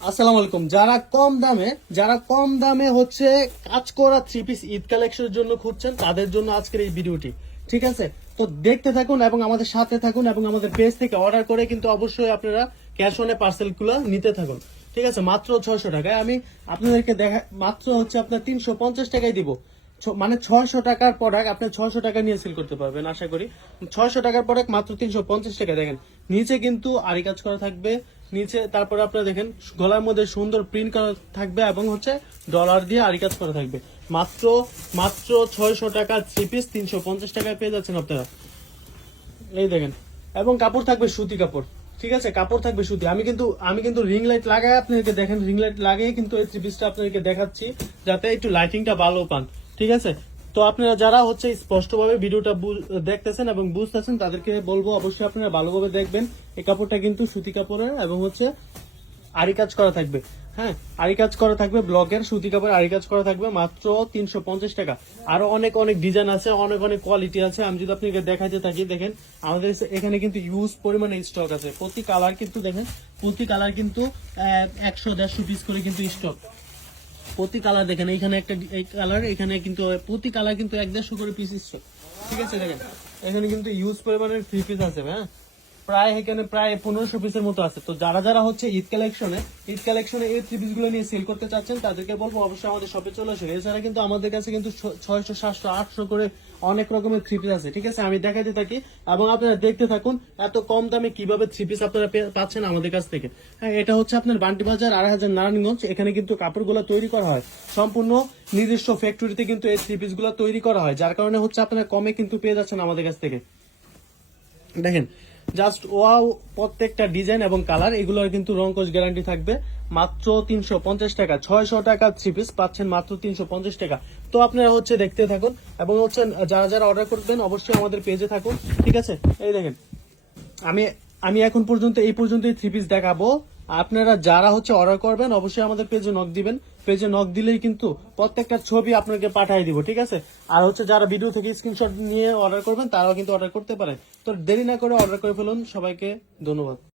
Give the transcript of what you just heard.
আসসালামু আলাইকুম। যারা কম দামে হচ্ছে কাজ করা থ্রি পিস ঈদ কালেকশনের জন্য খুঁজছেন তাদের জন্য আজকের এই ভিডিওটি। ঠিক আছে, তো দেখতে থাকুন এবং আমাদের সাথে থাকুন এবং আমাদের পেজ থেকে অর্ডার করে কিন্তু অবশ্যই আপনারা ক্যাশ অনে পার্সেলগুলো নিতে থাকুন। ঠিক আছে, মাত্র 600 টাকায় আমি আপনাদেরকে দেখা, মাত্র হচ্ছে আপনার 350 টাকায় দিব। মানে 600 টাকার প্রোডাক্ট আপনি 600 টাকা নিয়ে সেল করতে পারবেন আশা করি। 600 টাকার প্রোডাক্ট মাত্র 350 টাকা। দেখেন নিচে কিন্তু আরি কাজ করা থাকবে, নিচে তারপরে আপনারা দেখেন গলার মধ্যে সুন্দর প্রিন্ট করা থাকবে এবং হচ্ছে ডলার দিয়ে আরি কাজ করা থাকবে। মাত্র মাত্র 600 টাকা থ্রি পিস 350 টাকায় পেয়ে যাচ্ছেন আপনারা। এই দেখেন, এবং কাপড় থাকবে সুতি কাপড়। ঠিক আছে, কাপড় থাকবে সুতি। আমি কিন্তু রিং লাইট লাগাই আপনাদেরকে, দেখেন রিং লাইট লাগিয়ে কিন্তু এই থ্রি পিসটা আপনাদেরকে দেখাচ্ছি যাতে একটু লাইটিংটা ভালো পান। ঠিক আছে, তো আপনারা যারা হচ্ছে স্পষ্টভাবে ভিডিওটা দেখতেছেন এবং বুঝতেছেন তাদেরকে বলবো অবশ্যই আপনারা ভালোভাবে দেখবেন। এই কাপড়টা কিন্তু সুতি কাপড়ের এবং হচ্ছে আরি কাজ করা থাকবে। হ্যাঁ, আরি কাজ করা থাকবে, ব্লকের সুতি কাপড় আরি কাজ করা থাকবে মাত্র 350 টাকা। আরো অনেক অনেক ডিজাইন আছে, অনেক অনেক কোয়ালিটি আছে। আমি যদি আপনাকে দেখাতে থাকি, দেখেন আমাদের এখানে কিন্তু ইউজ পরিমাণে স্টক আছে। প্রতি কালার কিন্তু দেখেন, প্রতি কালার কিন্তু 100-150 পিস করে কিন্তু স্টক। প্রতি কালার দেখেন, এইখানে একটা এই কালার, এখানে কিন্তু প্রতি কালার কিন্তু 150 করে পিস স্টক। ঠিক আছে, দেখেন এখানে কিন্তু ইউজ পরিমাণের থ্রি পিস আছে। হ্যাঁ, এখানে প্রায় 1500 পিসের মতো আছে। তো যারা যারা হচ্ছে ঈদ কালেকশনে এই থ্রি পিস গুলো নিয়ে সেল করতে চাচ্ছেন তাদেরকে বলবো অবশ্যই আমাদের শপে চলে আসুন। এছাড়া কিন্তু আমাদের কাছে কিন্তু 600, 700, 800 করে অনেক রকমের থ্রি পিস আছে। ঠিক আছে, আমি দেখাতে থাকি এবং আপনারা দেখতে থাকুন এত কম দামে কিভাবে থ্রি পিস আপনারা পাচ্ছেন আমাদের কাছ থেকে। হ্যাঁ, এটা হচ্ছে আপনার বান্টি বাজার 2500 নারায়ণগঞ্জ। এখানে কিন্তু কাপড়গুলো তৈরি করা হয় সম্পূর্ণ নিজস্ব ফ্যাক্টরিতে, কিন্তু এই থ্রি পিস গুলো তৈরি করা হয়, যার কারণে হচ্ছে আপনারা কমে কিন্তু পেয়ে যাচ্ছেন আমাদের কাছ থেকে। দেখেন জাস্ট ওয়াও, প্রত্যেকটা ডিজাইন এবং কালার এগুলোর কিন্তু রংকশ গ্যারান্টি থাকবে। মাত্র 350 টাকা, 600 টাকা থ্রি পিস পাচ্ছেন মাত্র 350 টাকা। তো আপনারা হচ্ছে দেখতে থাকুন এবং হচ্ছে যারা যারা অর্ডার করবেন অবশ্যই আমাদের পেজে থাকুন। ঠিক আছে, এই দেখেন আমি আমি এখন পর্যন্ত এই পর্যন্তই থ্রি পিস দেখাবো। আপনারা যারা হচ্ছে অর্ডার করবেন অবশ্যই আমাদের পেজে নক দিবেন। পেজে নক দিলেই কিন্তু প্রত্যেকটা ছবি আপনাকে পাঠিয়ে দিব। ঠিক আছে, আর হচ্ছে যারা ভিডিও থেকে স্ক্রিনশট নিয়ে অর্ডার করবেন তারাও কিন্তু অর্ডার করতে পারেন। তো দেরি না করে অর্ডার করে ফেলুন। সবাইকে ধন্যবাদ।